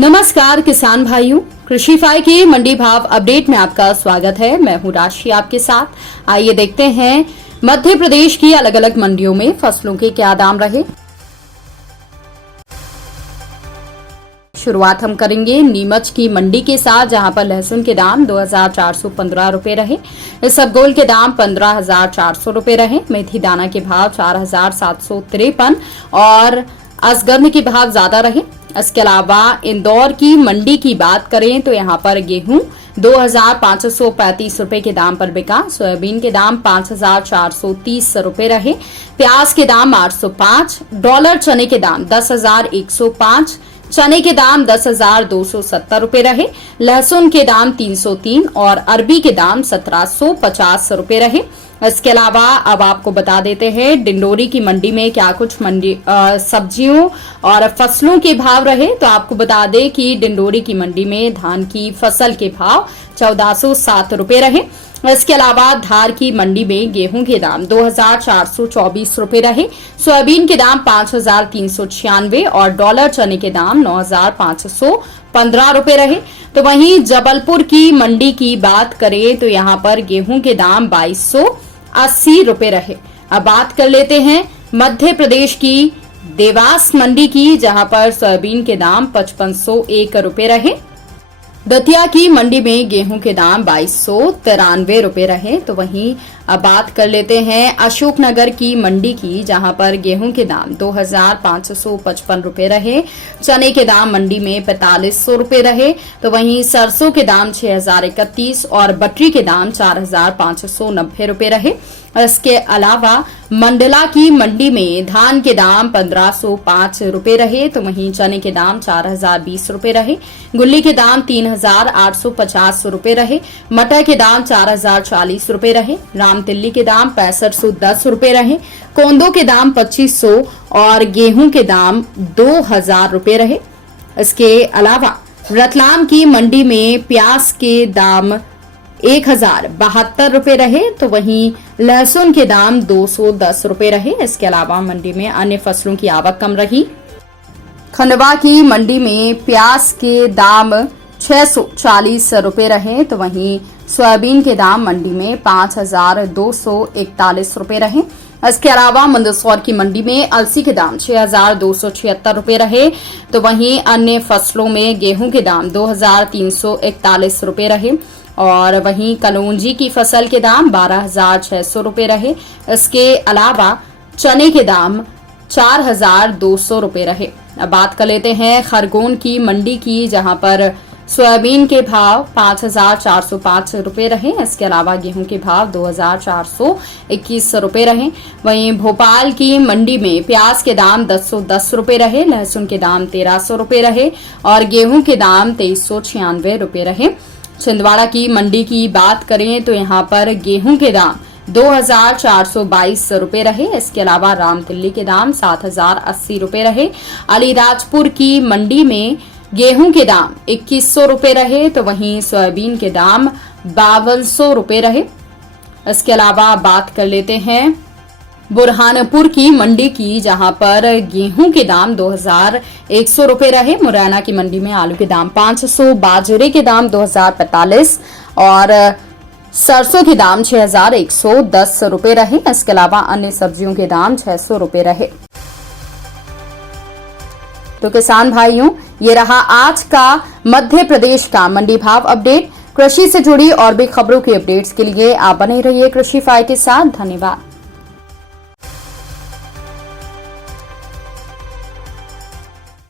नमस्कार किसान भाइयों, कृषिफाई के मंडी भाव अपडेट में आपका स्वागत है। मैं हूं राशि आपके साथ। आइए देखते हैं मध्य प्रदेश की अलग अलग मंडियों में फसलों के क्या दाम रहे। शुरुआत हम करेंगे नीमच की मंडी के साथ, जहां पर लहसुन के दाम 2415 रुपए रहे। इसबगोल के दाम 15400 रुपए रहे। मेथी दाना के भाव 4753 और असगंध के भाव ज्यादा रहे। इसके अलावा इंदौर की मंडी की बात करें तो यहाँ पर गेहूं 2535 रुपए के दाम पर बिका। सोयाबीन के दाम 5430 रुपए रहे। प्याज के दाम 805। डॉलर चने के दाम 10105। चने के दाम 10,270 रुपए रहे। लहसुन के दाम 303 और अरबी के दाम 1750 रुपए रहे। इसके अलावा अब आपको बता देते हैं डिंडोरी की मंडी में क्या कुछ सब्जियों और फसलों के भाव रहे। तो आपको बता दें कि डिंडोरी की मंडी में धान की फसल के भाव 1407 रुपए रहे। इसके अलावा धार की मंडी में गेहूं के दाम 2424 रुपए रहे। सोयाबीन के दाम 5396 और डॉलर चने के दाम 9515 रुपए रहे। तो वहीं जबलपुर की मंडी की बात करें तो यहां पर गेहूं के दाम 2280 रुपए रहे। अब बात कर लेते हैं मध्य प्रदेश की देवास मंडी की, जहां पर सोयाबीन के दाम 5501 रुपए रहे। दतिया की मंडी में गेहूं के दाम 2293 रुपए रहे। तो वहीं अब बात कर लेते हैं अशोकनगर की मंडी की, जहां पर गेहूं के दाम 2555 रुपए रहे। चने के दाम मंडी में 4500 रुपए रहे। तो वहीं सरसों के दाम 6031 और बटरी के दाम 4590 रुपए रहे। इसके अलावा मंडला की मंडी में धान के दाम 1505 रुपए रहे। तो वहीं चने के दाम 4020 रुपए रहे। गुल्ली के दाम 3850 रुपए रहे। मटर के दाम 4040 रुपए रहे। रामतिल्ली के दाम 6510 रुपए रहे। कोंदो के दाम 2500 और गेहूं के दाम 2000 रुपए रहे। इसके अलावा रतलाम की मंडी में प्याज के दाम 1072 रुपए रहे। तो वहीं लहसुन के दाम 210 रुपए रहे। इसके अलावा मंडी में अन्य फसलों की आवक कम रही। खंडवा की मंडी में प्याज के दाम 640 रुपए रहे। तो वहीं सोयाबीन के दाम मंडी में 5241 रुपए रहे। इसके अलावा मंदसौर की मंडी में अलसी के दाम 6276 रुपए रहे। तो वहीं अन्य फसलों में गेहूं के दाम 2341 रुपए रहे और वहीं कलौंजी की फसल के दाम 12600 रुपए रहे। इसके अलावा चने के दाम 4200 रुपए रहे। अब बात कर लेते हैं खरगोन की मंडी की, जहां पर सोयाबीन के भाव 5405 रुपए रहे। इसके अलावा गेहूं के भाव 2421 रुपए रहे। वहीं भोपाल की मंडी में प्याज के दाम 1010 रुपए रहे। लहसुन के दाम 1300 रुपए रहे और गेहूं के दाम 2396 रुपए रहे। छिंदवाड़ा की मंडी की बात करें तो यहाँ पर गेहूं के दाम 2422 रुपए रहे। इसके अलावा रामतिल्ली के दाम 7080 रुपए रहे। अलीराजपुर की मंडी में गेहूं के दाम 2100 रुपए रहे। तो वहीं सोयाबीन के दाम 5200 रुपए रहे। इसके अलावा बात कर लेते हैं बुरहानपुर की मंडी की, जहां पर गेहूं के दाम 2100 रुपए रहे। मुरैना की मंडी में आलू के दाम 500, बाजरे के दाम 2045 और सरसों के दाम 6110 रुपए रहे। इसके अलावा अन्य सब्जियों के दाम 600 रुपए रहे। तो किसान भाइयों, ये रहा आज का मध्य प्रदेश का मंडी भाव अपडेट। कृषि से जुड़ी और भी खबरों की अपडेट्स के लिए आप बने रहिए कृषिफाई के साथ। धन्यवाद।